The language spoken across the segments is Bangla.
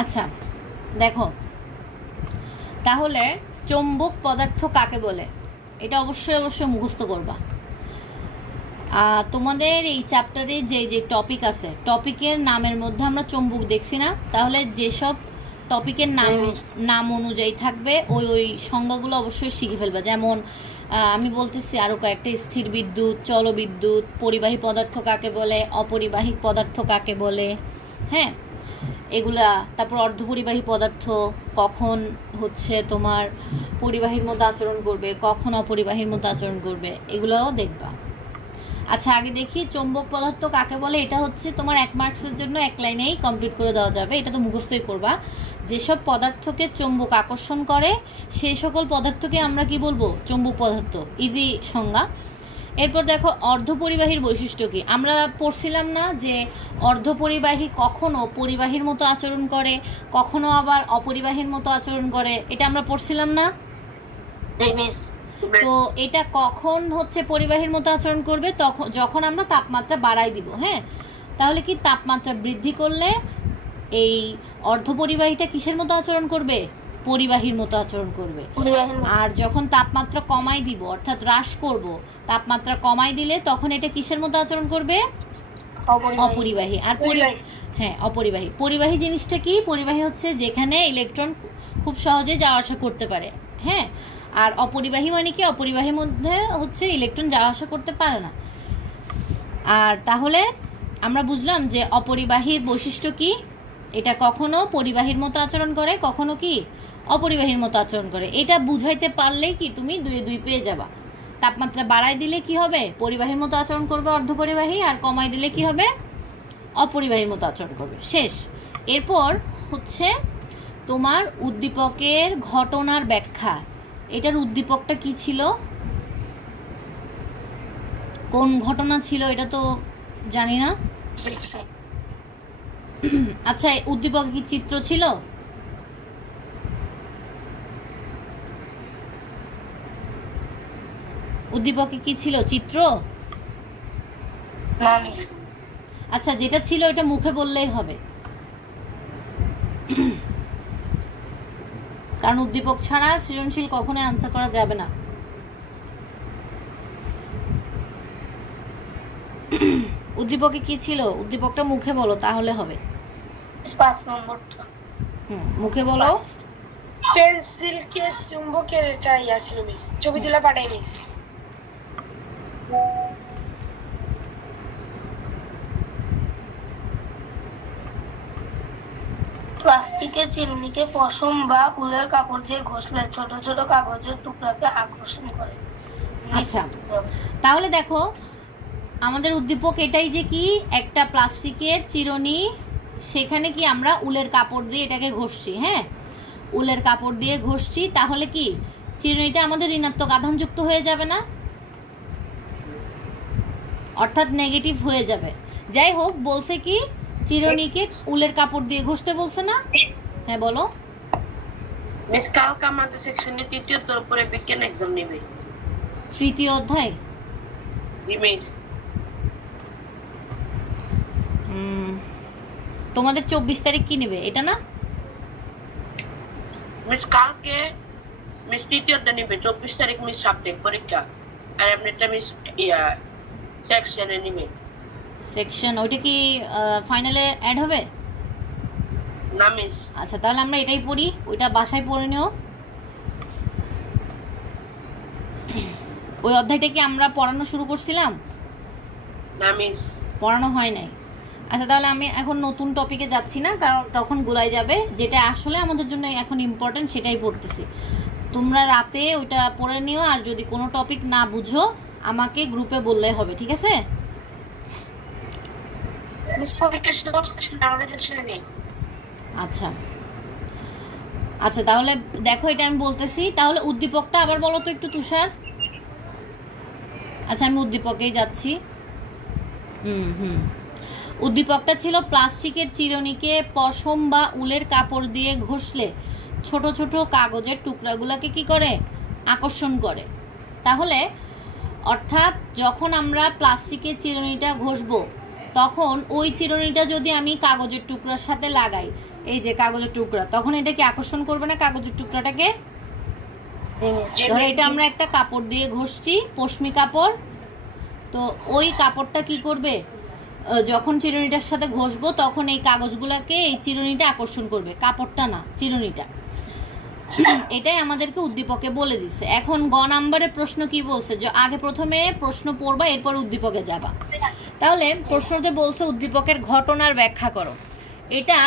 আচ্ছা দেখো, তাহলে চৌম্বক পদার্থ কাকে বলে এটা অবশ্যই অবশ্যই মুখস্থ করবা। তোমাদের এই চ্যাপ্টারে যে যে টপিক আছে, টপিকের নামের মধ্যে আমরা চৌম্বক দেখছি না, তাহলে যেসব টপিকের নাম অনুযায়ী থাকবে ওই ওই সংজ্ঞাগুলো অবশ্যই শিখে ফেলবা। যেমন আমি বলতেছি আরও কয়েকটা, স্থির বিদ্যুৎ, চলবিদ্যুৎ, পরিবাহী পদার্থ কাকে বলে, অপরিবাহী পদার্থ কাকে বলে, হ্যাঁ এগুলা। তারপর অর্ধপরিবাহী পদার্থ কখন হচ্ছে তোমার পরিবাহীর মতো আচরণ করবে, কখন অপরিবাহীর মতো আচরণ করবে, এগুলোও দেখবা। আচ্ছা আগে দেখি চৌম্বক পদার্থ কাকে বলে। এটা হচ্ছে তোমার 1 মার্কসের জন্য 1 লাইনেই কমপ্লিট করে দেওয়া যাবে, এটা তো মুখস্থই করবা। যেসব পদার্থকে চৌম্বক আকর্ষণ করে সেই সকল পদার্থকে আমরা কি বলবো, চৌম্বক পদার্থ। ইজি সংজ্ঞা। এরপর দেখো অর্ধপরিবাহীর বৈশিষ্ট্য কি। আমরা পড়ছিলাম না যে অর্ধপরিবাহী কখনো পরিবাহীর মতো আচরণ করে, কখনো আবার অপরিবাহীর মতো আচরণ করে, এটা আমরা পড়ছিলাম না? তো এটা কখন হচ্ছে পরিবাহীর মতো আচরণ করবে, তখন যখন আমরা তাপমাত্রা বাড়াই দিব। হ্যাঁ, তাহলে কি তাপমাত্রা বৃদ্ধি করলে এই অর্ধপরিবাহীটা কিসের মতো আচরণ করবে, পরিবাহীর মতো আচরণ করবে। আর যখন তাপমাত্রা কমাই দিব অর্থাৎ হ্রাস করব, তাপমাত্রা কমাই দিলে তখন এটা কিসের মতো আচরণ করবে, অপরিবাহী। আর হ্যাঁ অপরিবাহী। পরিবাহী জিনিসটা কি, পরিবাহী হচ্ছে যেখানে ইলেকট্রন খুব সহজে যাওয়া আসা করতে পারে। হ্যাঁ, আর অপরিবাহী মানে কি, অপরিবাহীর মধ্যে হচ্ছে ইলেকট্রন যাওয়া আসা করতে পারে না। আর তাহলে আমরা বুঝলাম যে অপরিবাহীর বৈশিষ্ট্য কি, এটা কখনো পরিবাহীর মতো আচরণ করে, কখনো কি অপরিবাহীর মতো আচরণ করে। এটা বুঝাইতে পারলেই কি তুমি 2 পেয়ে যাবা। তাপমাত্রা বাড়াই দিলে কি হবে, পরিবাহীর মতো আচরণ করবে অর্ধপরিবাহী, আর কমাই দিলে কি হবে, অপরিবাহীর মতো আচরণ করবে। শেষ। এরপর হচ্ছে তোমার উদ্দীপকের ঘটনার ব্যাখ্যা। এটার উদ্দীপকটা কি ছিল, কোন ঘটনা ছিল এটা তো জানি না। আচ্ছা উদ্দীপকে কি চিত্র ছিল? উদ্দীপকে কি ছিল, চিত্র? আচ্ছা যেটা ছিল এটা মুখে বললেই হবে, কারণ উদ্দীপক ছাড়া সৃজনশীল কখনোই আনসার করা যাবে না। উদ্দীপকে কি ছিল, উদ্দীপকটা মুখে বলো তাহলে হবে। 5 নম্বরটা মুখে বলো। পেন্সিল কে চুম্বকের এটা ইয়া ছিল মিস, ছবি তুলে পাঠাই মিস। প্লাস্টিকের চিরুনিকে পশম বা উলের কাপড় দিয়ে ঘষলে ছোট ছোট কাগজের টুকরাকে আকর্ষণ করে। আচ্ছা তাহলে দেখো আমাদের উদ্দীপক এটাই যে কি, একটা প্লাস্টিকের চিরুনি, সেখানে কি আমরা উলের কাপড় দিয়ে এটাকে ঘষছি। হ্যাঁ, উলের কাপড় দিয়ে ঘষছি, তাহলে কি চিরুনিটা আমাদের ঋণাত্মক আধানযুক্ত হয়ে যাবে না, অর্থাৎ নেগেটিভ হয়ে যাবে। যাই হোক, বলছে কি চিরুনিকে উলের কাপড় দিয়ে ঘষতে বলছে না? হ্যাঁ বলো মিস। কালকে আমাদের সেকশনে 3য় অধ্যায়ের উপরে বিজ্ঞান এক্সাম নেবে। 3য় অধ্যায়? জি মিস। তোমাদের 24 তারিখ কি নেবে এটা না মিস? কালকে মিস 3য় অধ্যায় নেবে, 24 তারিখ মিস সাবজেক্ট পরীক্ষা, আর এমনিটা মিস ইয়া সেকশনে নেবে। সেকশন ওইটা কি ফাইনালে অ্যাড হবে না মিস। আচ্ছা তাহলে আমরা এটাই পড়ি, ওইটা বাসায় পড়ে নিও। ওই অধ্যায়টা কি আমরা পড়ানো শুরু করছিলাম? না মিস, পড়ানো হয় নাই। আচ্ছা তাহলে আমি এখন নতুন টপিকে যাচ্ছি না, কারণ তখন গুলাই যাবে। যেটা আসলে আমাদের জন্য এখন ইম্পর্টেন্ট সেটাই পড়তেছি। তোমরা রাতে ওইটা পড়ে নিও, আর যদি কোনো টপিক না বুঝো আমাকে গ্রুপে বললে হবে, ঠিক আছে? আচ্ছা আচ্ছা তাহলে দেখো এটা আমি বলতেছি, তাহলে উদ্দীপকটা আবার বলো তো একটু তুষার। আচ্ছা আমি উদ্দীপকেই যাচ্ছি। উদ্দীপকটা ছিল প্লাস্টিকের চিরুনিকে পশম বা উলের কাপড় দিয়ে ঘষলে ছোট ছোট কাগজের টুকরাগুলোকে কি করে, আকর্ষণ করে। তাহলে অর্থাৎ যখন আমরা প্লাস্টিকের চিরুনিটা ঘষবো তখন ওই চিরুনিটা যদি আমি কাগজের টুকরার সাথে লাগাই, এই যে কাগজের টুকরা, তখন এটা কি আকর্ষণ করবে না কাগজের টুকরাটাকে? ধরো এটা আমরা একটা কাপড় দিয়ে ঘষছি, পশমি কাপড়, তো ওই কাপড়টা কি করবে, যখন চিরুনিটার সাথে ঘষবো তখন এই কাগজগুলোকে এই চিরুনিটা আকর্ষণ করবে, কাপড়টা না, চিরুনিটা। এটাই আমাদেরকে উদ্দীপকে বলে দিচ্ছে। এখন গ নাম্বারের প্রশ্ন কি বলছে, যে আগে প্রথমে প্রশ্ন পড়বা, এরপর উদ্দীপকে যাবা। তাহলে প্রশ্নতে বলছে উদ্দীপকের ঘটনার ব্যাখ্যা করো। এটা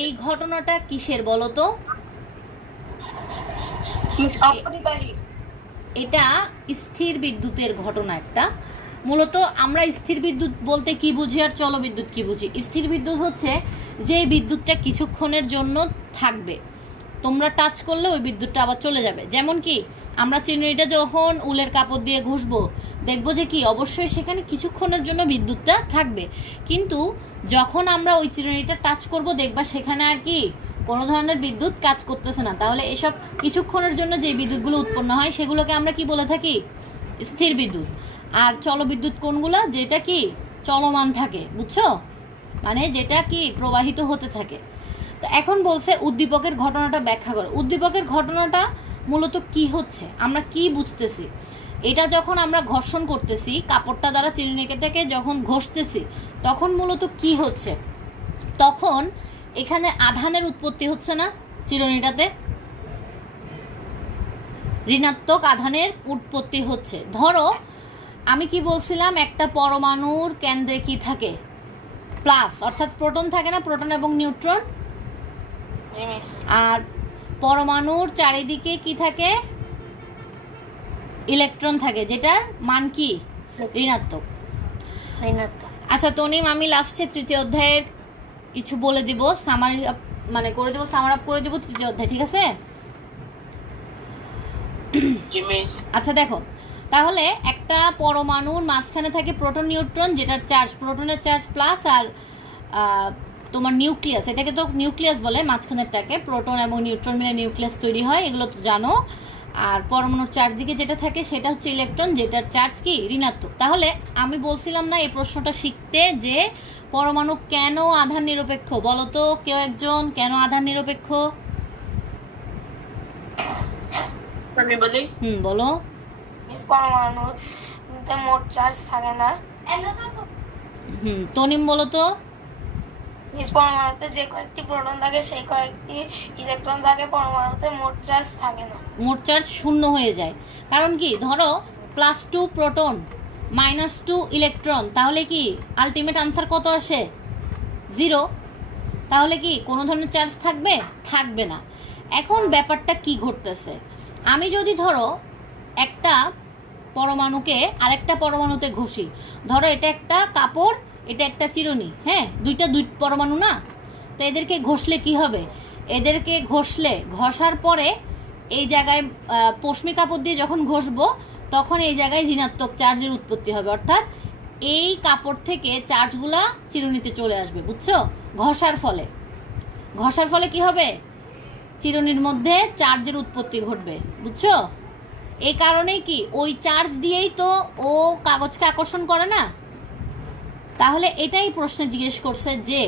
এই ঘটনাটা কিসের বলো তো? এটা স্থির বিদ্যুতের ঘটনা একটা। মূলত আমরা স্থির বিদ্যুৎ বলতে কি বুঝি আর চল বিদ্যুৎ কি বুঝি? স্থির বিদ্যুৎ হচ্ছে যে বিদ্যুৎটা কিছুক্ষণের জন্য থাকবে, তোমরা টাচ করলে ওই বিদ্যুৎটা আবার চলে যাবে। যেমন কি আমরা চিরুনিটা যখন উলের কাপড় দিয়ে ঘষবো, দেখবো যে কি অবশ্যই সেখানে কিছুক্ষণের জন্য বিদ্যুৎটা থাকবে, কিন্তু যখন আমরা ওই চিরুনিটা টাচ করব দেখবা সেখানে আর কি কোনো ধরনের বিদ্যুৎ কাজ করতেছে না। তাহলে এসব কিছুক্ষণের জন্য যে বিদ্যুৎগুলো উৎপন্ন হয় সেগুলোকে আমরা কি বলে থাকি? স্থির বিদ্যুৎ। আর চলবিদ্যুৎ কোনগুলো? যেটা কি চলমান থাকে, বুঝছো, মানে যেটা কি প্রবাহিত হতে থাকে। তো এখন বলছে উদ্দীপকের ঘটনাটা ব্যাখ্যা করো। উদ্দীপকের ঘটনাটা মূলত কি হচ্ছে, আমরা কি বুঝতেছি? এটা যখন আমরা ঘর্ষণ করতেছি কাপড়টা দ্বারা চিরুনিটাকে যখন ঘষতেছি, তখন মূলত কি হচ্ছে? তখন এখানে আধানের উৎপত্তি হচ্ছে না চিরুনিটাতে? ঋণাত্মক আধানের উৎপত্তি হচ্ছে। ধরো আমি কি বলছিলাম, একটা পরমাণুর কেন্দ্রে কি থাকে? প্লাস, অর্থাৎ প্রোটন থাকে না, প্রোটন এবং নিউট্রন। আর পরমাণুর চারিদিকে কি থাকে? ইলেকট্রন থাকে, যেটার মান কি? ঋণাত্মক। আচ্ছা তনিম, আমি লাস্টে তৃতীয় অধ্যায়ের কিছু বলে দিব, সামারি মানে করে দেবো, সামার আপ করে দেবো তৃতীয় অধ্যায়, ঠিক আছে? আচ্ছা দেখো, তাহলে একটা পরমাণুর মাঝখানে থাকে প্রোটন নিউট্রন, যেটার চার্জ, প্রোটনের চার্জ প্লাস, আর তোমার নিউক্লিয়াস, এটাকে তো নিউক্লিয়াস বলে, মাঝখানেরটাকে প্রোটন এবং নিউট্রন মিলে নিউক্লিয়াস তৈরি হয়, এগুলো তো জানো। আর পরমাণুর চারদিকে যেটা থাকে সেটা হচ্ছে ইলেকট্রন, যেটার চার্জ কি? ঋণাত্মক। তাহলে আমি বলছিলাম না এই প্রশ্নটা শিখতে যে পরমাণু কেন আধান নিরপেক্ষ? বলো তো কেউ একজন, কেন আধান নিরপেক্ষ? বলো। পরমাণুতে মোট চার্জ থাকে না। তনিম বলো তো। পরমাণুতে যে কয়েকটি প্রোটন থাকে সেই কয়েকটি ইলেকট্রন থাকে, পরমাণুতে মোট চার্জ থাকে না, মোট চার্জ শূন্য হয়ে যায়। কারণ কি, ধরো +2 প্রোটন -2 ইলেকট্রন, তাহলে কি আলটিমেট আনসার কত আসে? 0। তাহলে কি কোনো ধরনের চার্জ থাকবে? থাকবে না। এখন ব্যাপারটা কি ঘটতেছে, আমি যদি ধরো একটা পরমাণুকে আরেকটা পরমাণুতে ঘষি, ধরো এটা একটা কাপড়, এটা একটা চিরুনি, হ্যাঁ, দুই পরমাণু না, তো এদেরকে ঘষলে কি হবে? এদেরকে ঘষার পরে এই জায়গায় পশমি কাপড় দিয়ে যখন ঘষবো তখন এই জায়গায় ঋণাত্মক চার্জের উৎপত্তি হবে, অর্থাৎ এই কাপড় থেকে চার্জগুলা চিরুনিতে চলে আসবে, বুঝছো? ঘষার ফলে কি হবে? চিরুনির মধ্যে চার্জের উৎপত্তি ঘটবে, বুঝছো? এই কারণেই কি ওই চার্জ দিয়েই তো ও কাগজকে আকর্ষণ করে না। তাহলে এটাই প্রশ্ন জিজ্ঞেস করছে যে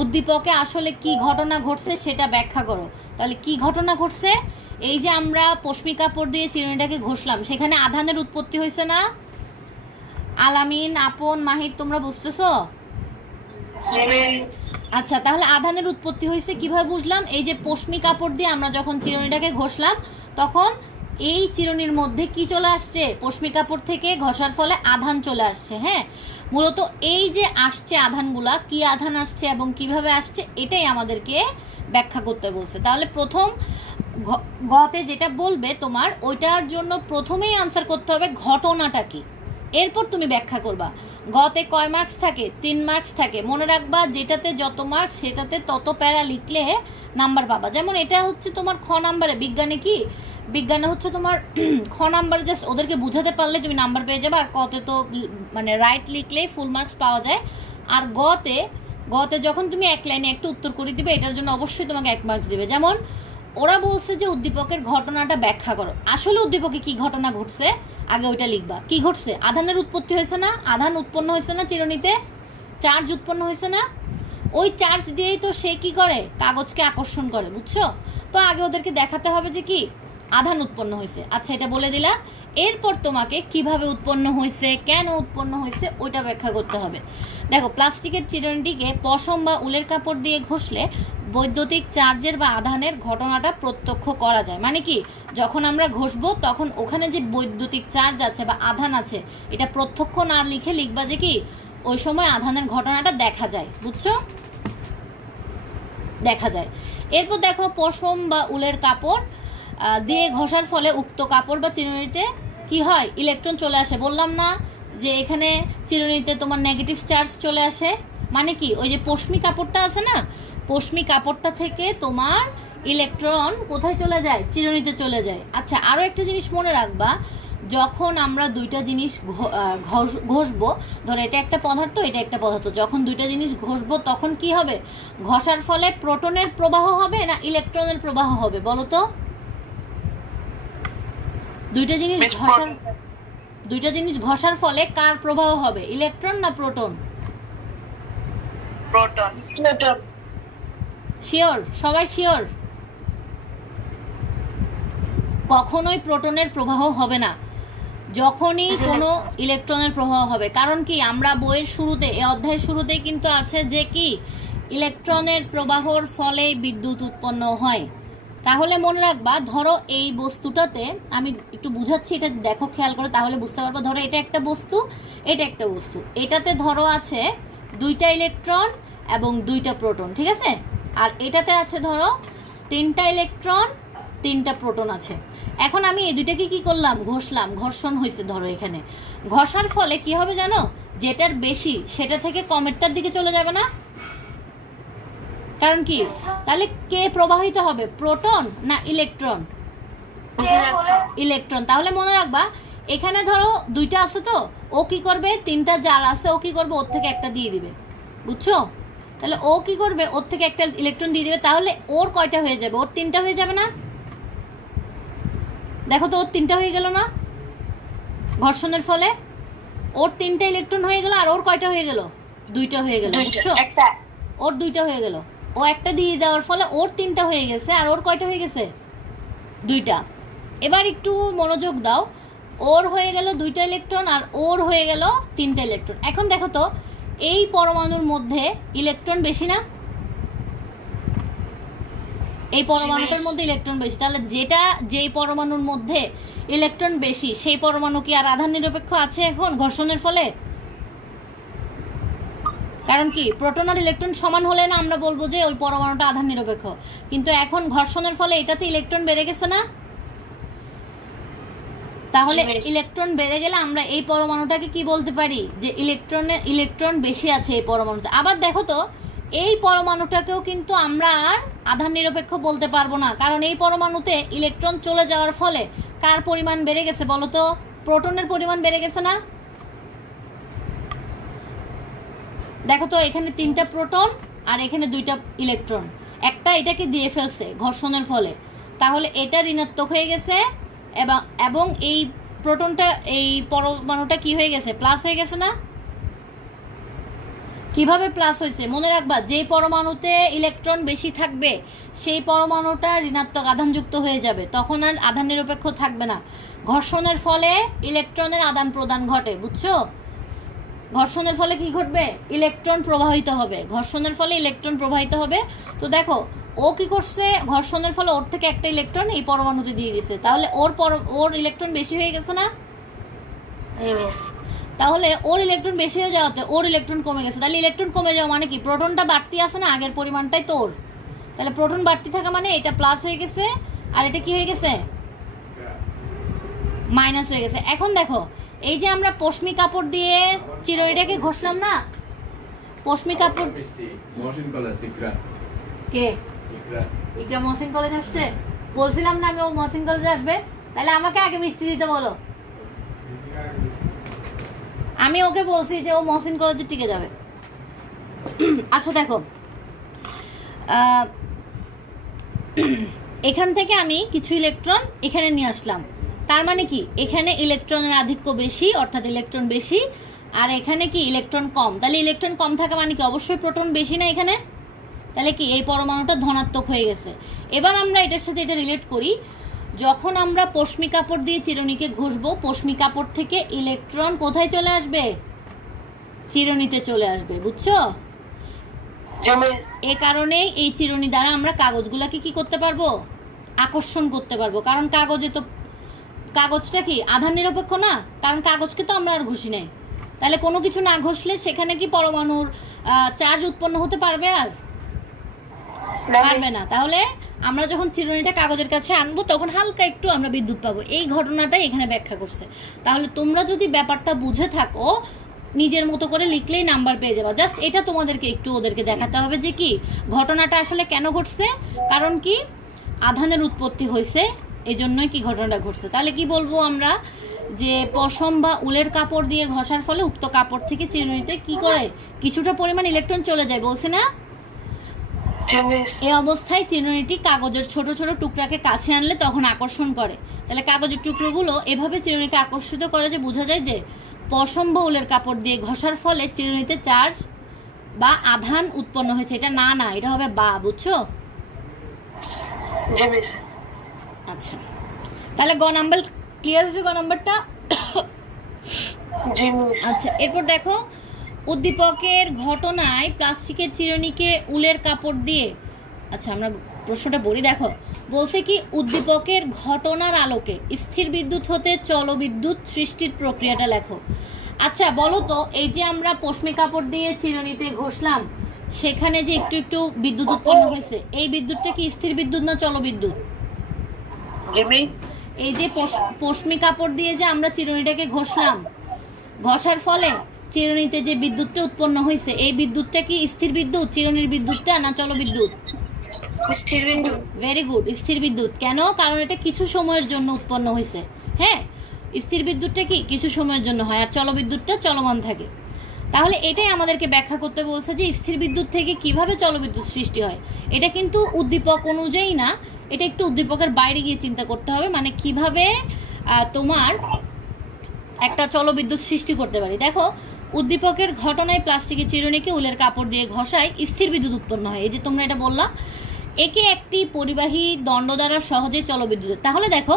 উদ্দীপকে আসলে কি ঘটনা ঘটছে সেটা ব্যাখ্যা করো। তাহলে কি ঘটনা ঘটছে? এই যে আমরা পশমি কাপড় দিয়ে চিরুনিটাকে ঘষলাম, সেখানে আধানের উৎপত্তি হয়েছে না? আলামিন, আপন, মাহিদ, তোমরা বুঝতেছো? আচ্ছা, তাহলে আধানের উৎপত্তি হয়েছে কিভাবে বুঝলাম? এই যে পশমি কাপড় দিয়ে আমরা যখন চিরুনিটাকে ঘষলাম তখন এই চিরুনির মধ্যে কি চলে আসছে? পশমি কাপড় থেকে ঘষার ফলে আধান চলে আসছে। হ্যাঁ, মূলত এই যে আসছে আধানগুলা, কি আধান আসছে এবং কিভাবে আসছে এটাই আমাদেরকে ব্যাখ্যা করতে বলছে। তাহলে প্রথম গতে যেটা বলবে তোমার, ওইটার জন্য প্রথমেই আনসার করতে হবে ঘটনাটা কি, এরপর তুমি ব্যাখ্যা করবা। গতে কয় মার্কস থাকে? 3 মার্কস থাকে। মনে রাখবা যেটাতে যত মার্কস সেটাতে তত প্যারা লিখলে নাম্বার পাবা। যেমন এটা হচ্ছে তোমার খ নাম্বারে, বিজ্ঞানে হচ্ছে তোমার খ নাম্বারে, জাস্ট ওদেরকে বুঝাতে পারলে তুমি নাম্বার পেয়ে যাবে। আর কতে তো মানে রাইট লিখলেই ফুল মার্কস পাওয়া যায়। আর গতে যখন তুমি এক লাইনে একটা উত্তর করে দিবে, এটার জন্য অবশ্যই তোমাকে 1 মার্কস দিবে। যেমন ওরা বলছে যে উদ্দীপকের ঘটনাটা ব্যাখ্যা করো। আসলে উদ্দীপকে কি ঘটনা ঘটছে আগে ওইটা লিখবা। কি ঘটছে? আধানের উৎপত্তি হয়েছে না? আধান উৎপন্ন হয়েছে না চিরুনিতে? চার্জ উৎপন্ন হয়েছে না, ওই চার্জ দিয়েই তো সে কি করে, কাগজকে আকর্ষণ করে, বুঝছো? তো আগে ওদেরকে দেখাতে হবে যে কি আধান উৎপন্ন হয়েছে। আচ্ছা, এটা বলে দিলা। এরপর তোমাকে কিভাবে উৎপন্ন হয়েছে, কেন উৎপন্ন হয়েছে ওইটা ব্যাখ্যা করতে হবে। দেখো, প্লাস্টিকের চিরুনিটিকে পশম বা উলের কাপড় দিয়ে ঘষলে বৈদ্যুতিক চার্জের বা আধানের ঘটনাটা প্রত্যক্ষ করা যায়। মানে কি, যখন আমরা ঘষবো তখন ওখানে যে বৈদ্যুতিক চার্জ আছে বা আধান আছে, এটা প্রত্যক্ষ না লিখে লিখবা যে কি ওই সময় আধানের ঘটনাটা দেখা যায়, বুঝছো? দেখা যায়। এরপর দেখো, পশম বা উলের কাপড় দিয়ে ঘষার ফলে উক্ত কাপড় বা চিরুনিতে কি হয়, ইলেকট্রন চলে আসে। বললাম না যে এখানে চিরুনিতে তোমার নেগেটিভ চার্জ চলে আসে। মানে কি, ওই যে পশমি কাপড়টা আছে না, পশমি কাপড়টা থেকে তোমার ইলেকট্রন কোথায় চলে যায়, চিরুনিতে চলে যায়। আচ্ছা, আরও একটা জিনিস মনে রাখবা, যখন আমরা দুইটা জিনিস ঘষবো, ধরো এটা একটা পদার্থ, এটা একটা পদার্থ, যখন দুইটা জিনিস ঘষবো তখন কি হবে, ঘষার ফলে প্রোটনের প্রবাহ হবে না ইলেকট্রনের প্রবাহ হবে, বলো তো? দুইটা জিনিস ঘষার ফলে কার প্রবাহ হবে, ইলেকট্রন না প্রোটন? প্রোটন। শিওর? সবাই শিওর? কখনোই প্রোটনের প্রবাহ হবে না, যখনই কোনো ইলেকট্রনের প্রবাহ হবে। কারণ কি, আমরা বইয়ের শুরুতে, এই অধ্যায়ের শুরুতেই কিন্তু আছে যে কি ইলেকট্রনের প্রবাহর ফলে বিদ্যুৎ উৎপন্ন হয়। তাহলে মনে রাখবা, ধরো এই বস্তুটাতে, আমি একটু বুঝাচ্ছি, এটা দেখো খেয়াল করো তাহলে বুঝতে পারবো। ধরো এটা একটা বস্তু, এটা একটা বস্তু, এটাতে ধরো আছে দুইটা ইলেকট্রন এবং দুইটা প্রোটন, ঠিক আছে? আর এটাতে আছে ধরো তিনটা ইলেকট্রন, তিনটা প্রোটন আছে। এখন আমি এই দুইটাকে কি করলাম, ঘষলাম, ঘর্ষণ হয়েছে। ধরো এখানে ঘষার ফলে কি হবে জানো, যেটার বেশি সেটা থেকে কমেরটার দিকে চলে যাবে না? কারণ কি, তাহলে কে প্রবাহিত হবে, প্রোটন না ইলেকট্রন? ইলেকট্রন। তাহলে মনে রাখবা, এখানে ধরো দুইটা আছে, তো ও কি করবে, তিনটা জার আছে, ও কি করবে, ওর থেকে একটা দিয়ে দিবে, বুঝছো? তাহলে ও কি করবে, ওর থেকে একটা ইলেকট্রন দিয়ে দিবে। তাহলে ওর কয়টা হয়ে যাবে, ওর তিনটা হয়ে যাবে না? দেখো তো, ওর তিনটা হয়ে গেল না ঘর্ষণের ফলে? ওর তিনটা ইলেকট্রন হয়ে গেল, আর ওর কয়টা হয়ে গেল, দুইটা হয়ে গেল, বুঝছো? ওর দুইটা হয়ে গেল, ও একটা দিয়ে দেওয়ার ফলে ওর তিনটা হয়ে গেছে, আর ওর কয়টা হয়ে গেছে, দুইটা। এবার একটু মনোযোগ দাও, ওর হয়ে গেল দুইটা ইলেকট্রন আর ওর হয়ে গেল তিনটা ইলেকট্রন। এখন দেখো তো, এই পরমাণুর মধ্যে ইলেকট্রন বেশি না? এই পরমাণুটার মধ্যে ইলেকট্রন বেশি। তাহলে যেই পরমাণুর মধ্যে ইলেকট্রন বেশি, সেই পরমাণু কি আর আধান নিরপেক্ষ আছে এখন ঘর্ষণের ফলে? কারণ কি, প্রোটন আর ইলেকট্রন সমান হলে না আমরা বলবো যে ওই পরমাণুটা আধান নিরপেক্ষ। কিন্তু এখন ঘর্ষণের ফলে এটাতে ইলেকট্রন বেড়ে গেছে না? তাহলে ইলেকট্রন বেড়ে গেলে আমরা এই পরমাণুটাকে কি বলতে পারি, যে ইলেকট্রন বেশি আছে এই পরমাণুতে। আবার দেখো তো, এই পরমাণুটাকেও কিন্তু আমরা আর আধান নিরপেক্ষ বলতে পারবো না, কারণ এই পরমাণুতে ইলেকট্রন চলে যাওয়ার ফলে কার পরিমাণ বেড়ে গেছে বলো তো, প্রোটনের পরিমাণ বেড়ে গেছে না? দেখো তো, এখানে তিনটা প্রোটন আর এখানে দুইটা ইলেকট্রন, একটা এটাকে দিয়ে ফেলছে ঘর্ষণের ফলে, তাহলে এটা ঋণাত্মক হয়ে গেছে, এবং এই প্রোটনটা, এই পরমাণুটা কি হয়ে গেছে, প্লাস হয়ে গেছে না? কিভাবে প্লাস হয়েছে মনে রাখবা, যে পরমাণুতে ইলেকট্রন বেশি থাকবে সেই পরমাণুটা ঋণাত্মক আধানযুক্ত হয়ে যাবে, তখন আর আধান নিরপেক্ষ থাকবে না। ঘর্ষণের ফলে ইলেকট্রনের আদান প্রদান ঘটে, বুঝছো? ঘর্ষণের ফলে কি ঘটবে, ইলেকট্রন প্রবাহিত হবে, ঘর্ষণের ফলে ইলেকট্রন প্রবাহিত হবে। তো দেখো, ও কি করছে, ঘর্ষণের ফলে ওর থেকে একটা ইলেকট্রন এই পরমাণুতে দিয়ে দিছে, তাহলে ওর ইলেকট্রন বেশি হয়ে গেছে না? তাহলে ওর ইলেকট্রন বেশি হয়ে যাওয়াতে ওর ইলেকট্রন কমে গেছে। তাহলে ইলেকট্রন কমে যাওয়া মানে কি, প্রোটনটা বাড়তি আছে না, আগের পরিমাণটাই তোর, তাহলে প্রোটন বাড়তি থাকা মানে এটা প্লাস হয়ে গেছে, আর এটা কি হয়ে গেছে, মাইনাস হয়ে গেছে। এখন দেখো, এই যে আমরা পশমি কাপড় দিয়ে চিরুনিটাকে ঘষলাম না, পশমি কাপড়, কে ইকরা মহসিন কলেজ আসছে? বলছিলাম না আমি ও মহসিন কলেজে আসবে, তাহলে আমাকে আগে মিষ্টি দিতে বলো। আমি ওকে বলছি যে ও মহসিন কলেজে টিকে যাবে। আচ্ছা দেখো, এখান থেকে আমি কিছু ইলেকট্রন এখানে নিয়ে আসলাম, তার মানে কি, এখানে ইলেকট্রনের আধিক্য বেশি, অর্থাৎ ইলেকট্রন বেশি, আর এখানে কি ইলেকট্রন কম, তাহলে ইলেকট্রন কম থাকা মানে কি অবশ্যই প্রোটন বেশি না এখানে, তাহলে কি এই পরমাণুটা ধনাত্মক হয়ে গেছে। এবার আমরা এটার সাথে এটা রিলেট করি, যখন আমরা পশমি কাপড় দিয়ে চিরুনিকে ঘষবো, পশমি কাপড় থেকে ইলেকট্রন কোথায় চলে আসবে, চিরুনিতে চলে আসবে, বুঝছো? এ কারণেই এই চিরুনি দ্বারা আমরা কাগজগুলাকে কি করতে পারবো, আকর্ষণ করতে পারবো। কারণ কাগজে তো, কাগজটা কি আধান নিরপেক্ষ না, কারণ কাগজকে তো আমরা আর ঘষি নাই, তাহলে কোনো কিছু না ঘষলে সেখানে কি পরমাণুর চার্জ উৎপন্ন হতে পারবে, আর পারবে না। তাহলে আমরা যখন চিরুনিটা কাগজের কাছে আনবো তখন হালকা একটু আমরা বিদ্যুৎ পাবো, এই ঘটনাটাই এখানে ব্যাখ্যা করছে। তাহলে তোমরা যদি ব্যাপারটা বুঝে থাকো নিজের মতো করে লিখলেই নাম্বার পেয়ে যাবা। জাস্ট এটা তোমাদেরকে একটু ওদেরকে দেখাতে হবে যে কি ঘটনাটা আসলে কেন ঘটছে, কারণ কি আধানের উৎপত্তি হয়েছে, এই জন্যই কি ঘটনাটা ঘটছে। তাহলে কি বলবো আমরা, যে পশম বা উলের কাপড় দিয়ে ঘষার ফলে উক্ত কাপড় থেকে চিরুনিতে কি করে কিছুটা পরিমাণ ইলেকট্রন চলে যায়, বলছে না? এই অবস্থায় চিরুনিটি কাগজের ছোট ছোট টুকরাকে কাছে আনলে তখন আকর্ষণ করে। তাহলে কাগজের টুকরোগুলো এভাবে চিরুনিকে আকর্ষিত করে যে বোঝা যায় যে পশম বা উলের কাপড় দিয়ে ঘষার ফলে চিরুনিতে চার্জ বা আধান উৎপন্ন হয়েছে। এটা না না, এটা হবে বা, বুঝছো? আচ্ছা, তাহলে গ নাম্বার ক্লিয়ার হয়েছে, গ নাম্বারটা। আচ্ছা, এরপর দেখো উদ্দীপকের ঘটনায় প্লাস্টিকের চিরুনিকে উলের কাপড় দিয়ে, আচ্ছা আমরা প্রশ্নটা বলি, দেখো বলছে কি উদ্দীপকের ঘটনার আলোকে স্থির বিদ্যুৎ হতে চলবিদ্যুৎ সৃষ্টির প্রক্রিয়াটা লেখো। আচ্ছা বলো তো, এই যে আমরা পশমি কাপড় দিয়ে চিরুনিতে ঘষলাম, সেখানে যে একটু একটু বিদ্যুৎ উৎপন্ন হয়েছে, এই বিদ্যুৎটা কি স্থির বিদ্যুৎ না চলবিদ্যুৎ? এই যে পশমি কাপড় দিয়ে যে আমরা চিরুনিটাকে ঘষলাম, ঘষার ফলে চিরুনিতে যে বিদ্যুৎটা উৎপন্ন হয়েছে, এই বিদ্যুৎটা কি স্থির বিদ্যুৎ, চিরুনির বিদ্যুৎটা না চলবিদ্যুৎ? স্থির বিদ্যুৎ। ভেরি গুড, স্থির বিদ্যুৎ। কেন? কারণ এটা কিছু সময়ের জন্য উৎপন্ন হয়েছে। হ্যাঁ, স্থির বিদ্যুৎটা কি কিছু সময়ের জন্য হয়, আর চলবিদ্যুৎটা চলমান থাকে। তাহলে এটাই আমাদেরকে ব্যাখ্যা করতে বলছে যে স্থির বিদ্যুৎ থেকে কিভাবে চলবিদ্যুৎ সৃষ্টি হয়। এটা কিন্তু উদ্দীপক অনুযায়ী না, এটা একটু উদ্দীপকের বাইরে গিয়ে চিন্তা করতে হবে, মানে কিভাবে তোমার একটা চলবিদ্যুৎ সৃষ্টি করতে পারি। দেখো উদ্দীপকের ঘটনায় প্লাস্টিকের চিরুনিকে উলের কাপড় দিয়ে ঘষায় স্থির বিদ্যুৎ উৎপন্ন হয়, এই যে তোমরা এটা বললা, একে একটি পরিবাহী দণ্ড দ্বারা সহজে চলবিদ্যুৎ। তাহলে দেখো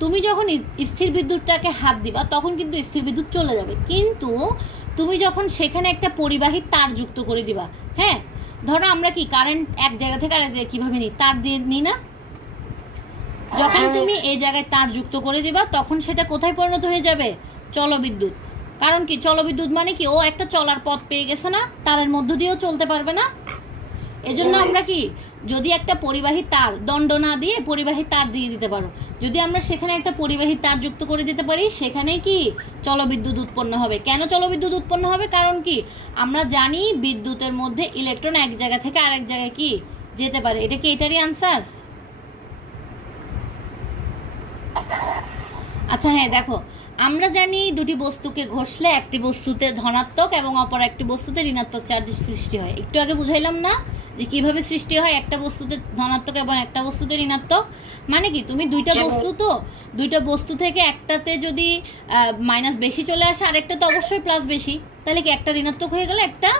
তুমি যখন স্থির বিদ্যুৎটাকে হাত দিবা তখন কিন্তু স্থির বিদ্যুৎ চলে যাবে, কিন্তু তুমি যখন সেখানে একটা পরিবাহী তার যুক্ত করে দিবা, হ্যাঁ ধরো আমরা কি কারেন্ট এক জায়গা থেকে আরেক জায়গায় কিভাবে নিই, তার দিয়ে নিই না? যখন তুমি এই জায়গায় তার যুক্ত করে দিবা তখন সেটা কোথায় পরিণত হয়ে যাবে, চলবিদ্যুৎ। কারণ কি চলবিদ্যুৎ মানে কি ও একটা চলার পথ পেয়ে গেছে না, তারের মধ্য দিয়েও চলতে পারবে না। এজন্য আমরা কি যদি একটা পরিবাহী তার দণ্ড না দিয়ে পরিবাহী তার দিয়ে দিতে পারো, যদি আমরা সেখানে একটা পরিবাহী তার যুক্ত করে দিতে পারি সেখানে কি চলবিদ্যুৎ উৎপন্ন হবে। কেন চলবিদ্যুৎ উৎপন্ন হবে? কারণ কি আমরা জানি বিদ্যুতের মধ্যে ইলেকট্রন এক জায়গা থেকে আরেক জায়গায় কি যেতে পারে। এটা কি এটারই আনসার? আচ্ছা হ্যাঁ, দেখো আমরা জানি দুটি বস্তুকে ঘষলে একটি বস্তুতে ধনাত্মক এবং অপর একটি বস্তুতে ঋণাত্মক চার্জের সৃষ্টি হয়। একটু আগে বুঝাইলাম না যে কিভাবে সৃষ্টি হয়, একটা বস্তুতে ধনাত্মক এবং একটা বস্তুতে ঋণাত্মক। মানে কি তুমি দুইটা বস্তু, তো দুইটা বস্তু থেকে একটাতে যদি মাইনাস বেশি চলে আসে আরেকটাতে অবশ্যই প্লাস বেশি, তাহলে কি একটা ঋণাত্মক হয়ে গেল একটা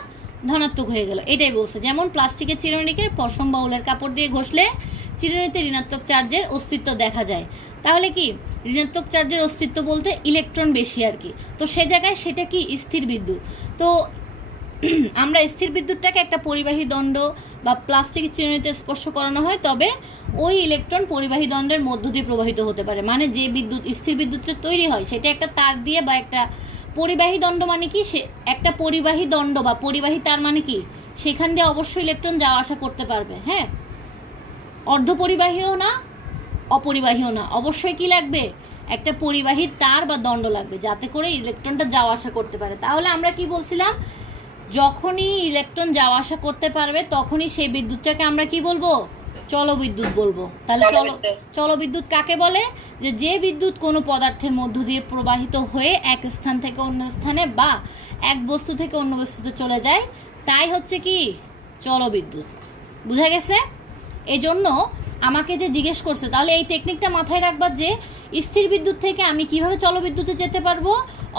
ধনাত্মক হয়ে গেল, এটাই বলছে। যেমন প্লাস্টিকের চিরুনিকে পশম বা উলের কাপড় দিয়ে ঘষলে চিরুনিতে ঋণাত্মক চার্জের অস্তিত্ব দেখা যায়। তাহলে কি ঋণাত্মক চার্জের অস্তিত্ব বলতে ইলেকট্রন বেশি আর কি, তো সে জায়গায় সেটা কি স্থির বিদ্যুৎ। তো আমরা স্থির বিদ্যুৎটাকে একটা পরিবাহী দণ্ড বা প্লাস্টিকের চিরুনিতে স্পর্শ করানো হয়, তবে ওই ইলেকট্রন পরিবাহী দণ্ডের মধ্য দিয়ে প্রবাহিত হতে পারে। মানে যে বিদ্যুৎ স্থির বিদ্যুৎটা তৈরি হয় সেটা একটা তার দিয়ে বা একটা পরিবাহী দণ্ড, মানে কি সে একটা পরিবাহী দণ্ড বা পরিবাহী তার, মানে কি সেখান দিয়ে অবশ্যই ইলেকট্রন যাওয়া আসা করতে পারবে। হ্যাঁ, অর্ধপরিবাহীও না অপরিবাহীও না, অবশ্যই কি লাগবে একটা পরিবাহীর তার বা দণ্ড লাগবে যাতে করে ইলেকট্রনটা যাওয়া আসা করতে পারে। তাহলে আমরা কি বলছিলাম, যখনই ইলেকট্রন যাওয়া আসা করতে পারবে তখনই সেই বিদ্যুৎটাকে আমরা কি বলবো, চলবিদ্যুৎ বলবো। তাহলে চলবিদ্যুৎ কাকে বলে? যে বিদ্যুৎ কোনো পদার্থের মধ্য দিয়ে প্রবাহিত হয়ে এক স্থান থেকে অন্য স্থানে বা এক বস্তু থেকে অন্য বস্তুতে চলে যায়, তাই হচ্ছে কি চলবিদ্যুৎ। বুঝা গেছে? এজন্য আমাকে যে জিজ্ঞেস করছে, তাহলে এই টেকনিকটা মাথায় রাখবা যে স্থির বিদ্যুৎ থেকে আমি কিভাবে জলবিদ্যুতে যেতে পারবো?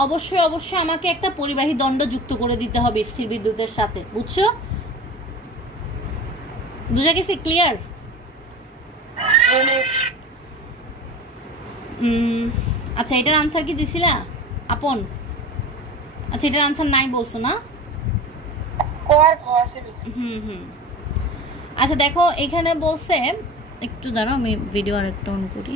অবশ্যই অবশ্যই আমাকে একটা পরিবাহী দণ্ড যুক্ত করে দিতে হবে স্থির বিদ্যুতের সাথে, বুঝছো? বুঝা গেছে? ক্লিয়ার? আচ্ছা, এটার আনসার কি দিছিলা আপন? আচ্ছা, এটার আনসার নাই বলছো না? আচ্ছা দেখো, এখানে বলছে, একটু দাঁড়াও আমি ভিডিও আরেকটা অন করি।